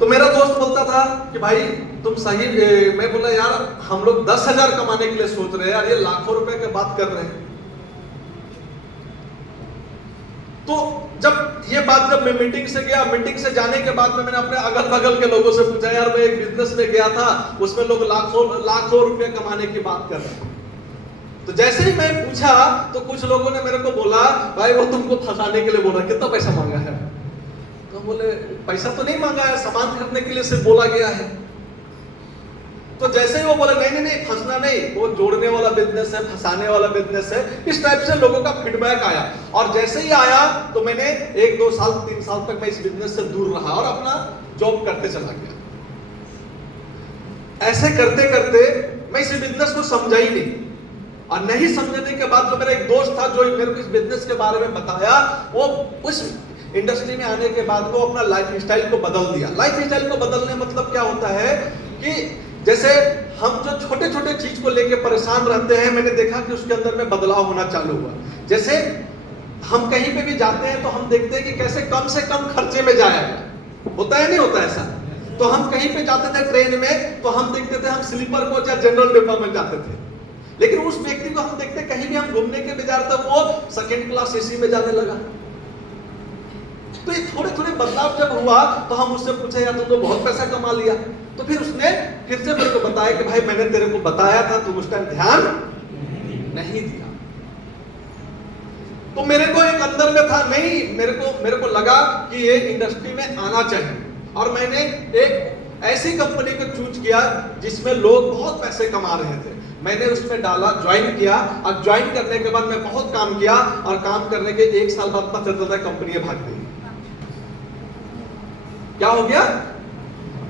तो मेरा दोस्त बोलता था कि भाई तुम सही, मैं बोला यार हम लोग 10,000 कमाने के लिए सोच रहे हैं यार, ये लाखों रुपए की बात कर रहे हैं। तो जब मैं मीटिंग से गया, मीटिंग से जाने के बाद में मैंने अपने अगल बगल के लोगों से पूछा, यार मैं एक बिजनेस में गया था, उसमें लोग लाखों रुपए कमाने की बात कर रहे हैं। तो जैसे ही मैं पूछा तो कुछ लोगों ने मेरे को बोला, भाई वो तुमको फंसाने के लिए बोल रहा, कितना पैसा मांगा है? तो बोले पैसा तो नहीं मांगा है, सामान खरीदने के लिए सिर्फ बोला गया है। तो जैसे ही वो बोले नहीं फंसना नहीं, वो जोड़ने वाला बिजनेस है, फंसाने वाला बिजनेस है, इस टाइप से लोगों का फीडबैक आया। और जैसे ही आया तो मैंने 1, 2 साल 3 साल तक मैं इस बिजनेस से दूर रहा और अपना जॉब करते चला गया। ऐसे करते करते मैं इस बिजनेस को समझा ही नहीं, और नहीं समझने के बाद जो मेरा एक दोस्त था जो मेरे को इस बिजनेस के बारे में बताया, वो उस इंडस्ट्री में आने के बाद वो अपना लाइफ स्टाइल को बदल दिया। लाइफ स्टाइल को बदलने मतलब क्या होता है कि जैसे हम जो छोटे छोटे चीज को लेके परेशान रहते हैं, मैंने देखा कि उसके अंदर में बदलाव होना चालू हुआ। जैसे हम कहीं पे भी जाते हैं तो हम देखते हैं कि कैसे कम से कम खर्चे में जाएगा, होता है नहीं होता ऐसा? तो हम कहीं पे जाते थे ट्रेन में तो हम देखते थे हम स्लीपर कोच या जनरल डिब्बा में जाते थे, लेकिन उस व्यक्ति को हम देखते कहीं भी हम घूमने के विचार था वो सेकंड क्लास एसी में जाने लगा। तो ये थोड़े थोड़े बदलाव जब हुआ तो हम उससे पूछे, यार तुम तो बहुत पैसा कमा लिया। तो फिर उसने फिर से मेरे को बताया कि भाई मैंने तेरे को बताया था, तुम उस टाइम ध्यान नहीं दिया। तो मेरे को एक अंदर में था, नहीं मेरे को लगा कि ये इंडस्ट्री में आना चाहिए, और मैंने एक ऐसी कंपनी को चूज किया जिसमें लोग बहुत पैसे कमा रहे थे। मैंने उसमें डाला, ज्वाइन किया, और ज्वाइन करने के बाद मैं बहुत काम किया, और काम करने के 1 साल बाद पता चलता था कंपनी भाग गई। क्या हो गया?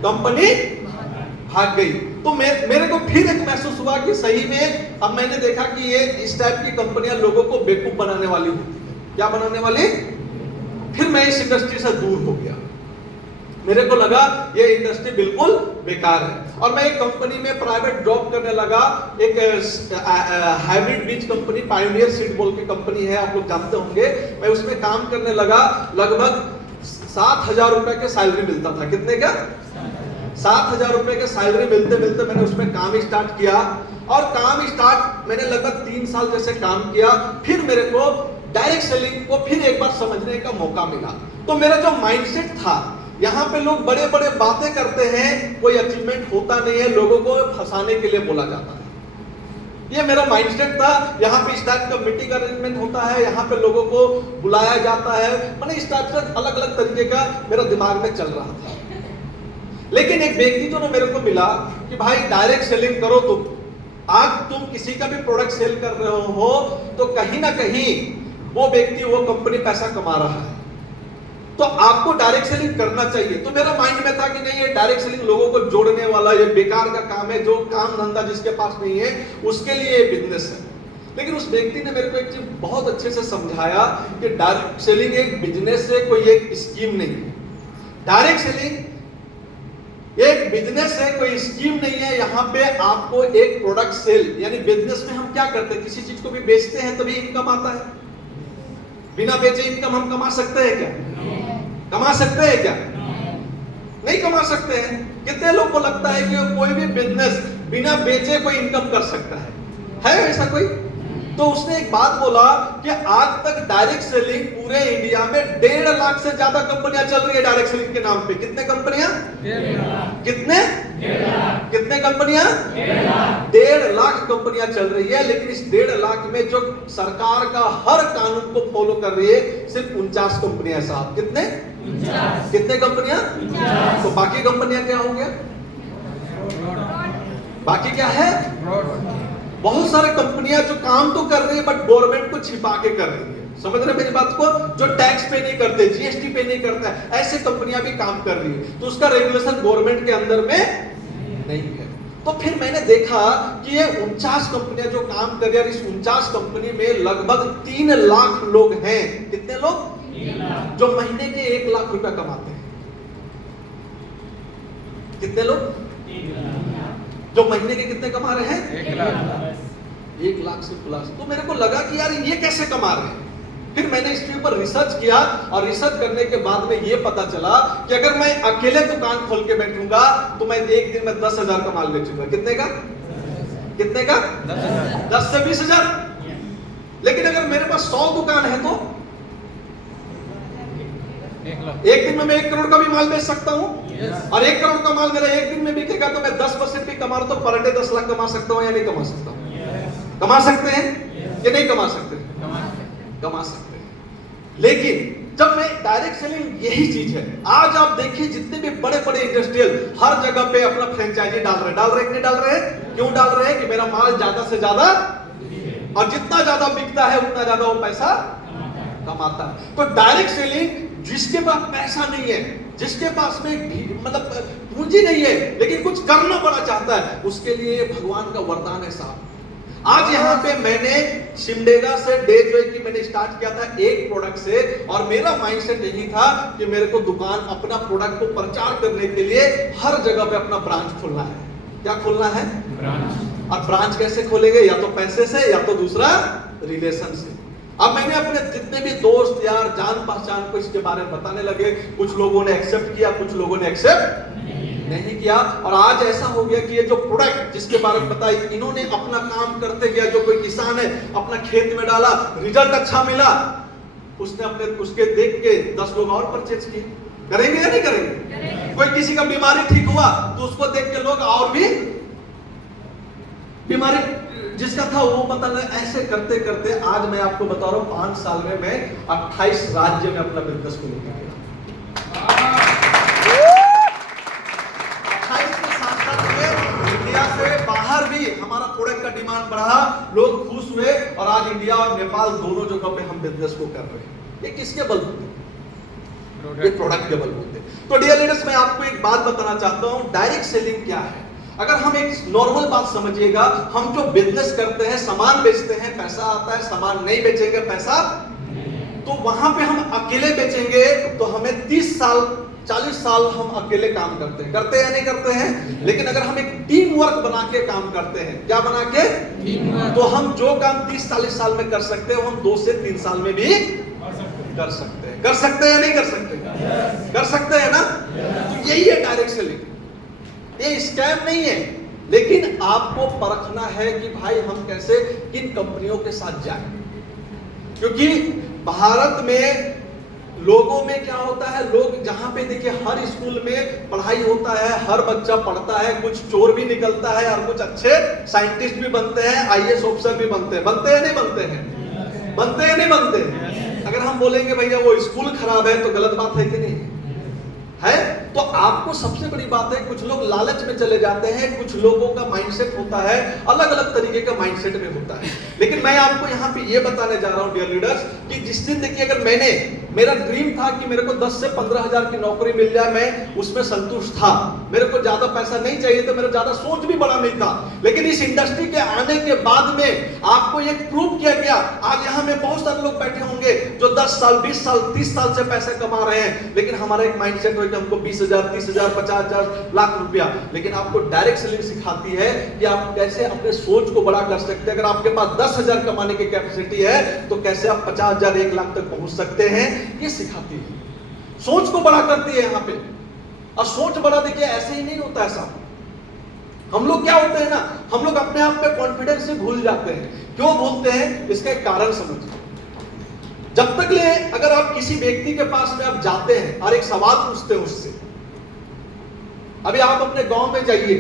कंपनी भाग गई। तो मेरे को फिर एक महसूस हुआ कि सही में अब मैंने देखा कि ये इस टाइप की कंपनियां लोगों को बेवकूफ बनाने वाली होती है। क्या बनाने वाली? फिर मैं इस इंडस्ट्री से दूर हो गया। मेरे को लगा ये इंडस्ट्री बिल्कुल बेकार है, और मैं एक कंपनी में प्राइवेट जॉब करने लगा। एक हाइब्रिड बीज कंपनी, पायोनियर सीड बोल के कंपनी है, आप लोग जानते होंगे। मैं उसमें काम करने लगा। लगभग 7,000 रुपए के सैलरी मिलता था। कितने का? 7,000 रुपए के सैलरी मिलते मिलते मैंने उसमें काम स्टार्ट किया, और मैंने लगभग 3 साल जैसे काम किया। फिर मेरे को डायरेक्ट सेलिंग को फिर एक बार समझने का मौका मिला। तो मेरा जो माइंडसेट था, यहाँ पे लोग बड़े बड़े बातें करते हैं, कोई अचीवमेंट होता नहीं है, लोगों को फंसाने के लिए बोला जाता है। ये मेरा माइंडसेट था। यहाँ पे इस टाइप का मीटिंग अरेंजमेंट होता है, यहाँ पे लोगों को बुलाया जाता है, मैंने इस टाइप से अलग अलग तरीके का मेरा दिमाग में चल रहा था। लेकिन एक व्यक्ति जो मेरे को मिला कि भाई डायरेक्ट सेलिंग करो, तुम किसी का भी प्रोडक्ट सेल कर रहे हो तो कहीं ना कहीं वो व्यक्ति, वो कंपनी पैसा कमा रहा है, तो आपको डायरेक्ट सेलिंग करना चाहिए। तो मेरा माइंड में था कि नहीं, ये डायरेक्ट सेलिंग लोगों को जोड़ने वाला, ये बेकार का काम है, जो काम धंधा जिसके पास नहीं है उसके लिए ये बिजनेस है। लेकिन उस व्यक्ति ने मेरे को एक चीज बहुत अच्छे से समझाया कि डायरेक्ट सेलिंग एक बिजनेस है, कोई एक स्कीम नहीं है। डायरेक्ट सेलिंग एक बिजनेस है, कोई स्कीम नहीं है। यहाँ पे आपको एक प्रोडक्ट सेल, यानी बिजनेस में हम क्या करते हैं, किसी चीज को भी बेचते हैं तभी इनकम आता है। बिना बेचे इनकम हम कमा सकते हैं क्या? कमा सकते हैं क्या? नहीं कमा सकते हैं। कितने लोग को लगता है कि कोई भी बिजनेस बिना बेचे कोई इनकम कर सकता है ऐसा कोई? तो उसने एक बात बोला कि आज तक डायरेक्ट सेलिंग पूरे इंडिया में 1.5 लाख से ज्यादा कंपनियां चल रही है डायरेक्ट सेलिंग के नाम पे। कितने कंपनियां? 1.5 लाख। कितने? 1.5 लाख। कितने कंपनियां? 1.5 लाख कंपनियां चल रही है। लेकिन इस 1.5 लाख में जो सरकार का हर कानून को फॉलो कर रही है सिर्फ 49 कंपनियां है साहब। कितने? 49। कितने कंपनियां? 49। तो बाकी कंपनियां क्या हो गया? बाकी क्या है? बहुत सारे कंपनियां जो काम तो कर रही है बट गवर्नमेंट को छिपा के कर रही है। समझ रहे मेरी बात को? जो टैक्स पे नहीं करते, जीएसटी पे नहीं करता है, ऐसे कंपनियां भी काम कर रही है। तो उसका रेगुलेशन गवर्नमेंट के अंदर में नहीं है। तो फिर मैंने देखा कि ये 49 कंपनियां जो काम कर रही है, इस 49 कंपनी में लगभग 3 लाख लोग हैं। कितने लोग? 3 लाख। जो महीने के 1 लाख रुपया कमाते हैं। कितने लोग? 3 लाख। जो महीने के कितने कमा रहे हैं? 1 लाख। 1 लाख से प्लस। तो मेरे को लगा कि यार ये कैसे कमा रहे हैं। फिर मैंने इसके ऊपर रिसर्च किया और रिसर्च करने के बाद में ये पता चला कि अगर मैं अकेले दुकान खोल के बैठूंगा तो मैं एक दिन में 10,000 का माल बेचूंगा। कितने का? 10 से 20,000। लेकिन अगर मेरे पास 100 दुकान है तो एक दिन में मैं 1 करोड़ का भी माल बेच सकता हूं। और 1 करोड़ का माल मेरा एक दिन में बिकेगा तो मैं 10% भी कमा रहा तो पर डे 10 लाख कमा सकता हूं या नहीं कमा सकता हूं? कमा सकते हैं कि नहीं कमा सकते? कमा सकते हैं। लेकिन जब मैं डायरेक्ट सेलिंग यही चीज है, आज आप देखिए जितने भी बड़े बड़े इंडस्ट्रियल हर जगह पे अपना फ्रेंचाइजी डाल रहे कि नहीं डाल रहे? क्यों डाल रहे हैं? कि मेरा माल ज्यादा से ज्यादा, और जितना ज्यादा बिकता है उतना ज्यादा वो पैसा कमाता है। तो डायरेक्ट सेलिंग, जिसके पास पैसा नहीं है, जिसके पास में मतलब पूंजी नहीं है लेकिन कुछ करना बड़ा चाहता है, उसके लिए भगवान का वरदान है साहब। आज यहाँ पे मैंने सिमडेगा से डे ज्वेल की मैंने स्टार्ट किया था एक प्रोडक्ट से, और मेरा माइंडसेट यही था कि मेरे को दुकान अपना प्रोडक्ट को प्रचार करने के लिए हर जगह पे अपना ब्रांच खोलना है। क्या खोलना है? ब्रांच। और ब्रांच कैसे खोलेंगे? या तो पैसे से या तो दूसरा रिलेशन से। अब मैंने अपने जितने भी दोस्त यार जान पहचान को इसके बारे में बताने लगे। कुछ लोगों ने एक्सेप्ट किया, कुछ लोगों ने एक्सेप्ट नहीं किया। और आज ऐसा हो गया कि ये जो प्रोडक्ट जिसके बारे में बताई, इन्होंने अपना काम करते गया। जो कोई किसान है अपना खेत में डाला, रिजल्ट अच्छा मिला, उसने अपने उसके देख के 10 लोग और परचेज किए। करेंगे या नहीं करेंगे? कोई किसी का बीमारी ठीक हुआ तो उसको देख के लोग और भी बीमारी जिसका था वो पता नहीं। ऐसे करते करते आज मैं आपको बता रहा हूं 5 साल में मैं 28 राज्य में अपना बिजनेस को लेकर गया। 28 के साथ साथ में इंडिया से बाहर भी हमारा प्रोडक्ट का डिमांड बढ़ा, लोग खुश हुए, और आज इंडिया और नेपाल दोनों जगह पे हम बिजनेस को कर रहे हैं। ये किसके बलबूते? ये प्रोडक्ट के बलबूते। तो डियर लीडर्स, मैं आपको एक बात बताना चाहता हूं, डायरेक्ट सेलिंग क्या है। अगर हम एक नॉर्मल बात समझिएगा, हम जो बिजनेस करते हैं, सामान बेचते हैं, पैसा आता है, सामान नहीं बेचेंगे पैसा, तो वहां पे हम अकेले बेचेंगे तो हमें 30 साल 40 साल हम अकेले काम करते हैं या नहीं करते हैं। लेकिन अगर हम एक टीम वर्क बना के काम करते हैं, क्या बना के? तो हम जो काम 30-40 साल में कर सकते हैं हम 2 से 3 साल में भी कर सकते हैं। कर सकते हैं या नहीं कर सकते? कर सकते हैं ना। तो यही है डायरेक्ट सेलिंग। ये स्कैम नहीं है, लेकिन आपको परखना है कि भाई हम कैसे किन कंपनियों के साथ जाएं। क्योंकि भारत में लोगों में क्या होता है, लोग जहां पे देखिए हर स्कूल में पढ़ाई होता है, हर बच्चा पढ़ता है, कुछ चोर भी निकलता है और कुछ अच्छे साइंटिस्ट भी बनते हैं, आईएएस ऑफिसर भी बनते हैं। बनते हैं नहीं बनते हैं? बनते हैं नहीं बनते हैं? अगर हम बोलेंगे भैया वो स्कूल खराब है तो गलत बात है कि नहीं है? तो आपको सबसे बड़ी बात है, कुछ लोग लालच में चले जाते हैं, कुछ लोगों का माइंडसेट होता है अलग अलग तरीके का माइंडसेट में होता है। लेकिन मैं आपको यहाँ पे ये बताने जा रहा हूँ डियर लीडर्स, कि जिस दिन देखिए अगर मेरा ड्रीम था कि मेरे को 10 से 15,000 की नौकरी मिल जाए, मैं उसमें संतुष्ट था। मेरे को ज्यादा पैसा नहीं चाहिए था, मेरा ज्यादा सोच भी बड़ा नहीं था। लेकिन इस इंडस्ट्री के आने के बाद में आपको ये प्रूव किया गया। आज यहाँ में बहुत सारे लोग बैठे होंगे जो 10 साल 20 साल 30 साल से पैसे कमा रहे हैं, लेकिन हमारा एक माइंडसेट हो कि हमको 20,000 30,000 50,000 लाख रुपया। लेकिन आपको डायरेक्ट सेलिंग सिखाती है कि आप कैसे अपने सोच को बड़ा कर सकते हैं। अगर आपके पास 10,000 कमाने की कैपेसिटी है तो कैसे आप 50,000 1 लाख तक पहुंच सकते हैं, ये सिखाती है। सोच को बड़ा करती है यहाँ पे। और सोच बड़ा देखिए ऐसे ही नहीं होता है साहब। हम लोग क्या होते हैं ना, हम लोग अपने आप पे कॉन्फिडेंस से भूल जाते हैं। क्यों भूलते हैं? इसका एक कारण समझिए। जब तक ले अगर आप किसी व्यक्ति के पास में आप जाते हैं और एक सवाल पूछते हैं उससे, अभी आप अपने गांव में जाइए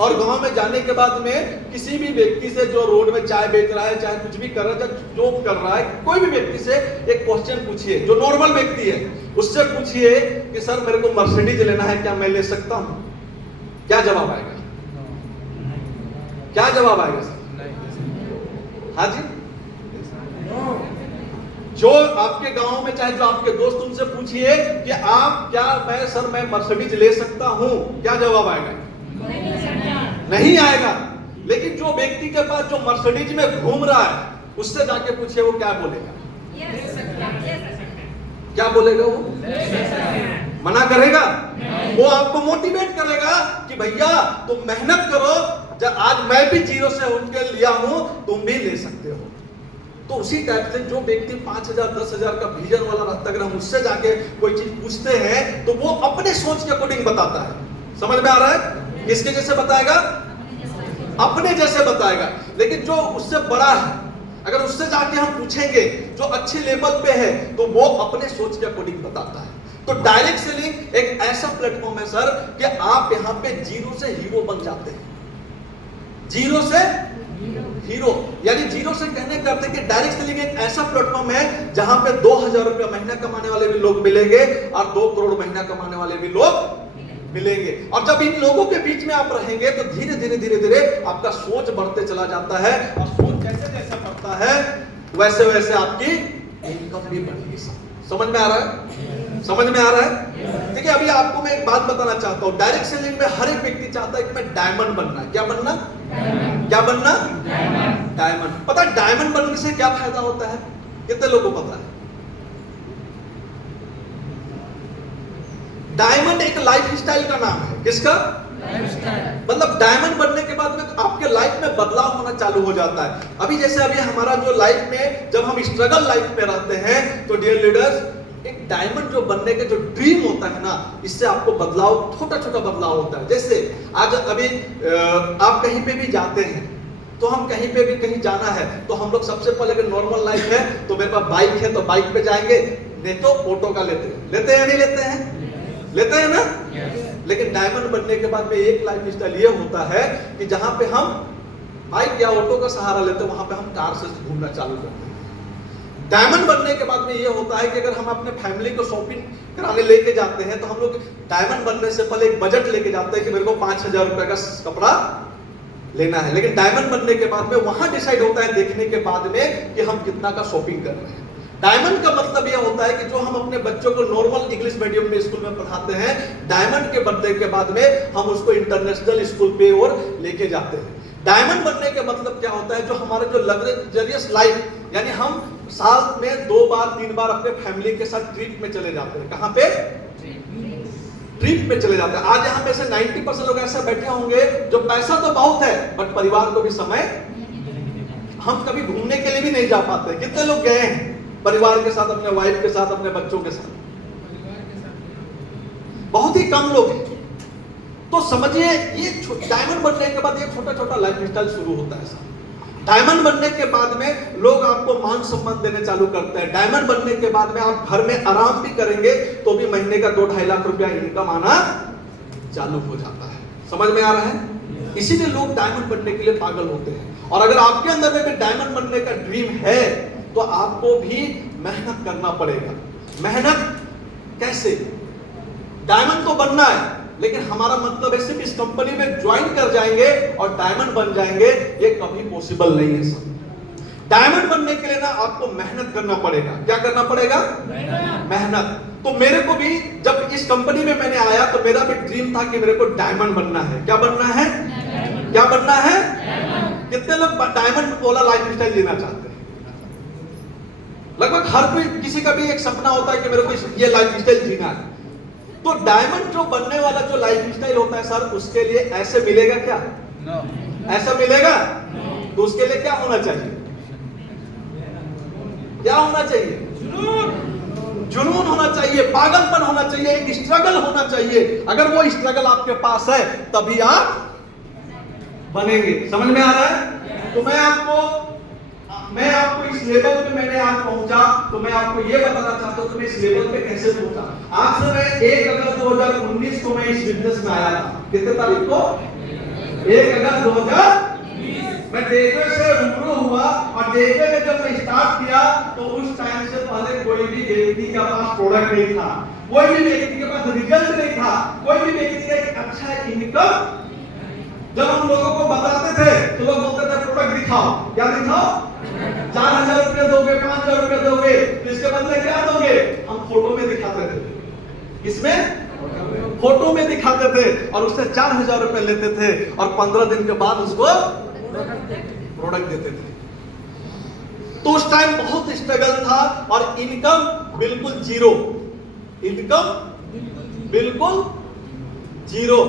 और गांव में जाने के बाद में किसी भी व्यक्ति से जो रोड में चाय बेच रहा है, चाहे कुछ भी कर रहा है, जॉब कर रहा है, कोई भी व्यक्ति से एक क्वेश्चन पूछिए, जो नॉर्मल व्यक्ति है उससे पूछिए कि सर मेरे को मर्सिडीज लेना है, क्या मैं ले सकता हूं? क्या जवाब आएगा? क्या जवाब आएगा सर? हाँ जी। जो आपके गांव में चाहे जो आपके दोस्त, उनसे पूछिए कि आप क्या मैं मर्सिडीज ले सकता हूं, क्या जवाब आएगा? नहीं आएगा। लेकिन जो व्यक्ति के पास जो मर्सिडीज में घूम रहा है, उससे जाके पूछिए वो क्या बोलेगा? क्या बोलेगा? वो मना करेगा? वो आपको मोटिवेट करेगा कि भैया तुम मेहनत करो, आज मैं भी 0 से उठ के लिया हूं, तुम भी ले सकते हो। तो उसी टाइप से जो व्यक्ति 5,000 10,000 का विजन वाला रहता है, अगर हम उससे जाके कोई चीज पूछते हैं तो वो अपने सोच के अकॉर्डिंग बताता है। समझ में आ रहा है? किसके जैसे बताएगा? अपने जैसे बताएगा। लेकिन जो उससे बड़ा है, अगर उससे जाके हम पूछेंगे, जो अच्छे लेवल पे है, तो वो अपने सोच के अकॉर्डिंग बताता है। तो डायरेक्ट सेलिंग एक ऐसा प्लेटफॉर्म है सर कि आप यहाँ पे जीरो से हीरो बन जाते हैं। जीरो से हीरो, यानी जीरो से कहने का अर्थ है कि डायरेक्ट सेलिंग एक ऐसा प्लेटफॉर्म है जहां पे 2,000 रुपया महीना कमाने वाले भी लोग मिलेंगे और 2 करोड़ महीना कमाने वाले भी लोग मिलेंगे। और जब इन लोगों के बीच में आप रहेंगे तो धीरे धीरे धीरे धीरे आपका सोच बढ़ते चला जाता है, और सोच जैसे जैसे बढ़ता है वैसे वैसे आपकी इनकम भी बढ़ेगी। समझ में आ रहा है? समझ में आ रहा है? देखिए अभी आपको मैं एक बात बताना चाहता हूं, डायरेक्ट सेलिंग में हर एक व्यक्ति चाहता है कि मैं डायमंड बनना है। क्या बनना? क्या बनना? डायमंड। पता है डायमंड बनने से क्या फायदा होता है? कितने लोगों को पता है? डायमंड एक लाइफ स्टाइल का नाम है। किसका? मतलब डायमंड बनने के बाद में आपके लाइफ में बदलाव होना चालू हो जाता है। अभी जैसे अभी हमारा जो लाइफ में जब हम स्ट्रगल लाइफ में रहते हैं तो डियर लीडर्स, एक डायमंड जो बनने के जो ड्रीम होता है ना, इससे आपको बदलाव, छोटा छोटा बदलाव होता है। जैसे आज अभी आप कहीं पे भी जाते हैं तो हम कहीं पे भी कहीं जाना है तो हम लोग सबसे पहले अगर नॉर्मल लाइफ है तो मेरे पास बाइक है तो बाइक पे जाएंगे, नहीं तो ऑटो का लेते हैं या नहीं लेते हैं? लेते हैं ना? लेकिन डायमंड बनने के बाद में एक लाइफ स्टाइल ये होता है कि जहां पे हम बाइक या ऑटो का सहारा लेते हैं वहां पे हम कार से घूमना चालू करते हैं। डायमंड बनने के बाद में ये होता है कि अगर हम अपने फैमिली को शॉपिंग कराने लेके जाते हैं तो हम लोग डायमंड बनने से पहले एक बजट लेके जाते हैं कि मेरे को 5,000 रुपए का कपड़ा लेना है। लेकिन डायमंड बनने के बाद में वहां डिसाइड होता है देखने के बाद में कि हम कितना का शॉपिंग कर रहे हैं। डायमंड का मतलब यह होता है कि जो हम अपने बच्चों को नॉर्मल इंग्लिश मीडियम में स्कूल में पढ़ाते हैं, डायमंड के बनने के बाद में हम उसको इंटरनेशनल स्कूल पे और लेके जाते हैं। डायमंड बनने के मतलब क्या होता है, जो हमारे जो लग्जरियस लाइफ, यानी हम साल में 2 बार 3 बार अपने फैमिली के साथ ट्रिप में चले जाते हैं। कहां पे? ट्रिप में चले जाते हैं। आज यहाँ पे से 90% लोग ऐसे बैठे होंगे जो पैसा तो बहुत है बट परिवार को भी समय, हम कभी घूमने के लिए भी नहीं जा पाते। कितने लोग गए हैं परिवार के साथ, अपने वाइफ के साथ, अपने बच्चों के साथ? बहुत ही कम लोग हैं। तो समझिए ये डायमंड बनने के बाद ये छोटा छोटा लाइफ स्टाइल शुरू होता है सर। डायमंड बनने के बाद में लोग आपको मान सम्मान देने चालू करते हैं। डायमंड बनने के बाद में आप घर में आराम भी करेंगे तो भी महीने का 2-2.5 लाख रुपया इनकम आना चालू हो जाता है। समझ में आ रहा है? इसीलिए लोग डायमंड बनने के लिए पागल होते हैं। और अगर आपके अंदर में भी डायमंड बनने का ड्रीम है तो आपको भी मेहनत करना पड़ेगा। मेहनत कैसे? डायमंड तो बनना है, लेकिन हमारा मतलब है सिर्फ इस कंपनी में ज्वाइन कर जाएंगे और डायमंड बन जाएंगे, ये कभी पॉसिबल नहीं है सर। डायमंड बनने के लिए ना आपको मेहनत करना पड़ेगा। क्या करना पड़ेगा? मेहनत। तो मेरे को भी जब इस कंपनी में मैंने आया तो मेरा भी ड्रीम था कि मेरे को डायमंड बनना है। क्या बनना है? क्या बनना है? कितने लोग डायमंड वाला लाइफ स्टाइल जीना चाहते हैं? लगभग हर कोई, किसी का भी एक सपना होता है कि मेरे को ये लाइफ स्टाइल जीना है। तो डायमंड जो बनने वाला जो लाइफ स्टाइल होता है सर, उसके लिए ऐसे मिलेगा क्या? ऐसा मिलेगा? तो उसके लिए क्या होना चाहिए? क्या होना चाहिए? जुनून होना चाहिए, पागलपन होना चाहिए, एक स्ट्रगल होना चाहिए। अगर वो स्ट्रगल आपके पास है तभी आप बनेंगे। समझ में आ रहा है? तो मैं आपको इस लेवल पे मैंने आज पहुंचा तो मैं आपको ये बताना चाहता हूं कि मैं इस लेवल पे कैसे पहुंचा। आज से मैं 1 अगस्त 2019 को मैं इस बिजनेस में आया था। कितने तारीख को? 1 अगस्त 2019 मैं डेवे से रूबरू हुआ और डेवे में जब मैं स्टार्ट किया तो उस टाइम से पहले कोई भी व्यक्ति के पास प्रोडक्ट नहीं था, कोई भी व्यक्ति के पास रिजल्ट नहीं था, कोई भी व्यक्ति का एक अच्छा इनकम जब हम लोगों को बताते थे तो लोग बोलते थे प्रोडक्ट दिखाओ। क्या दिखाओ? 4,000 रुपए दोगे, 5,000 रुपए दोगे, तो इसके बदले क्या दोगे? हम फोटो में दिखाते थे। इसमें फोटो में दिखाते थे और उससे 4,000 रुपए लेते थे और 15 दिन के बाद उसको प्रोडक्ट देते थे। तो उस टाइम बहुत स्ट्रगल था और इनकम बिल्कुल जीरो। इनकम बिल्कुल जीरो।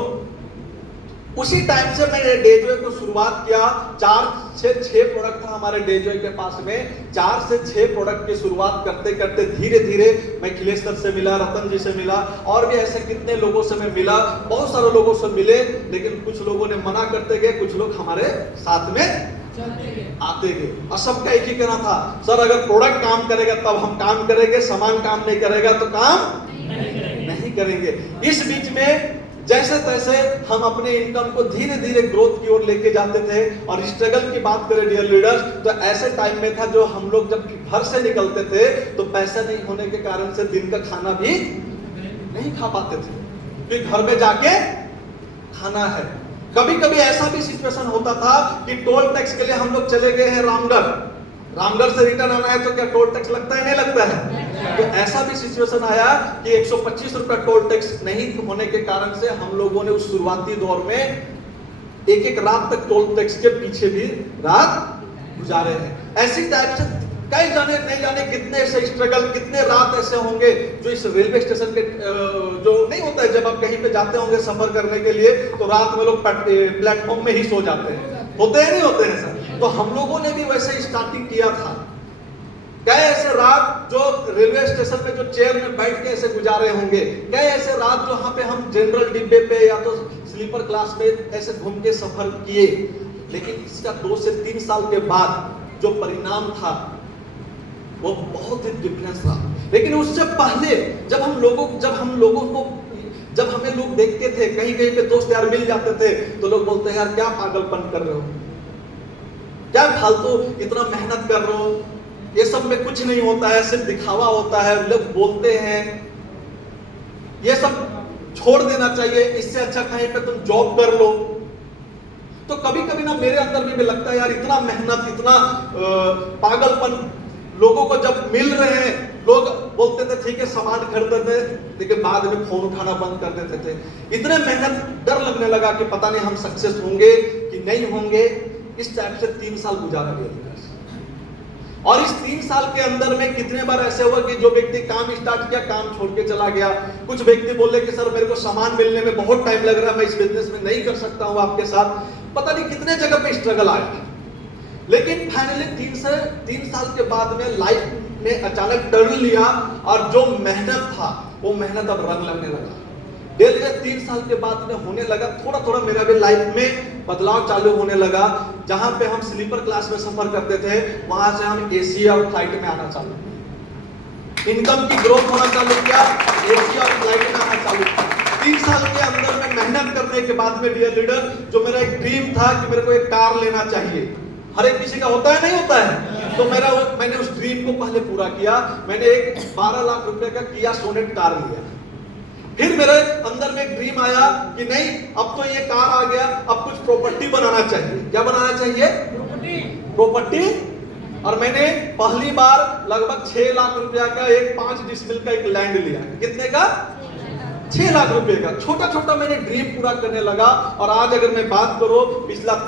उसी टाइम से मैंने डेजॉय को शुरुआत किया। 4 से 6 प्रोडक्ट था हमारे डेजॉय के पास में। 4 से 6 प्रोडक्ट की शुरुआत करते करते धीरे धीरे मैं खिलेश सर से मिला, रतन जी से मिला, और भी ऐसे कितने लोगों से मैं मिला, बहुत सारे लोगों से मिले। लेकिन कुछ लोगों ने मना करते गए, कुछ लोग हमारे साथ में आते गए। और सबका एक ही कहना था, सर अगर प्रोडक्ट काम करेगा तब हम काम करेंगे, सामान काम नहीं करेगा तो काम नहीं करेंगे। इस बीच में जैसे तैसे हम अपने इनकम को धीरे धीरे ग्रोथ की ओर लेके जाते थे। और स्ट्रगल की बात करें डियर लीडर्स, तो ऐसे टाइम में था जो हम लोग जब घर से निकलते थे तो पैसा नहीं होने के कारण से दिन का खाना भी नहीं खा पाते थे, क्योंकि घर में जाके खाना है। कभी कभी ऐसा भी सिचुएशन होता था कि टोल टैक्स के लिए हम लोग चले गए हैं रामगढ़ से रिटर्न आना है तो क्या टोल टैक्स लगता है? नहीं लगता है। तो ऐसा भी सिचुएशन आया कि 125 रुपया टोल टैक्स नहीं होने के कारण से हम लोगों ने उस शुरुआती दौर में एक रात तक टोल टैक्स के पीछे भी रात गुजारे हैं। ऐसी टाइप से कई जाने नहीं जाने कितने ऐसे स्ट्रगल, कितने रात ऐसे होंगे जो इस रेलवे स्टेशन के जो नहीं होता है, जब आप कहीं पे जाते होंगे सफर करने के लिए तो रात में लोग प्लेटफॉर्म में ही सो जाते हैं, होते हैं नहीं होते हैं सर? तो हम लोगों ने भी वैसे स्टार्टिंग किया था। क्या ऐसे रात जो रेलवे स्टेशन में जो चेयर में बैठ के ऐसे गुजारे होंगे, क्या ऐसे रात जो यहाँ पे हम जनरल डिब्बे पे या तो स्लीपर क्लास में ऐसे घूम के सफर किए। लेकिन इसका 2 से 3 साल के बाद जो परिणाम था वो बहुत ही डिफरेंस था। लेकिन उससे पहले जब हम लोगों को जब हमें लोग देखते थे, कहीं कहीं पे दोस्त यार मिल जाते थे तो लोग बोलते हैं यार क्या पागलपन कर रहे हो, क्या फालतू इतना मेहनत कर रहे हो, ये सब में कुछ नहीं होता है, सिर्फ दिखावा होता है, लोग बोलते हैं, ये सब छोड़ देना चाहिए, इससे अच्छा कहीं पे तुम जॉब कर लो। तो कभी कभी ना मेरे अंदर भी लगता है यार इतना मेहनत, इतना पागलपन लोगों को जब मिल रहे हैं, लोग बोलते थे ठीक है सामान खरीदते थे, लेकिन बाद में फोन उठाना बंद कर देते थे। इतने मेहनत, डर लगने लगा कि पता नहीं हम सक्सेस होंगे कि नहीं होंगे। इस टाइप से 3 साल गुजारा गया। और इस 3 साल के अंदर में कितने बार ऐसे हुआ कि जो व्यक्ति काम स्टार्ट किया काम छोड़ के चला गया। कुछ व्यक्ति बोले कि सर मेरे को सामान मिलने में बहुत टाइम लग रहा है, मैं इस बिजनेस में नहीं कर सकता हूं आपके साथ। पता नहीं कितने जगह पे स्ट्रगल आया। लेकिन फाइनली 3 साल के बाद में लाइफ ने अचानक टर्न लिया और जो मेहनत था वो मेहनत अब रंग लगने लगा। धीरे 3 साल के बाद में होने लगा, थोड़ा थोड़ा मेरा भी लाइफ में बदलाव चालू होने लगा। जहां पे हम स्लीपर क्लास में सफर करते थे वहां से हम एसी और फ्लाइट में आना चालू किया। इनकम की ग्रोथ होना चालू किया, एसी और फ्लाइट में आना चालू किया। 3 साल के अंदर में मेहनत करने के बाद में डियर लीडर, जो मेरा एक ड्रीम था कि मेरे को एक कार लेना चाहिए, हर एक किसी का होता है नहीं होता है, तो मैंने उस ड्रीम को पहले पूरा किया। मैंने एक 12 लाख रुपए का किया सोनेट कार लिया। फिर मेरे अंदर में एक ड्रीम आया कि नहीं अब तो ये कार आ गया, अब कुछ प्रॉपर्टी बनाना चाहिए। क्या बनाना चाहिए? प्रॉपर्टी। और मैंने पहली बार लगभग 6 लाख रुपया का एक 5 डिसमिल का एक लैंड लिया। कितने का? 6 लाख रुपए का। छोटा छोटा मैंने ड्रीम पूरा करने लगा। और आज अगर मैं बात करूं पिछला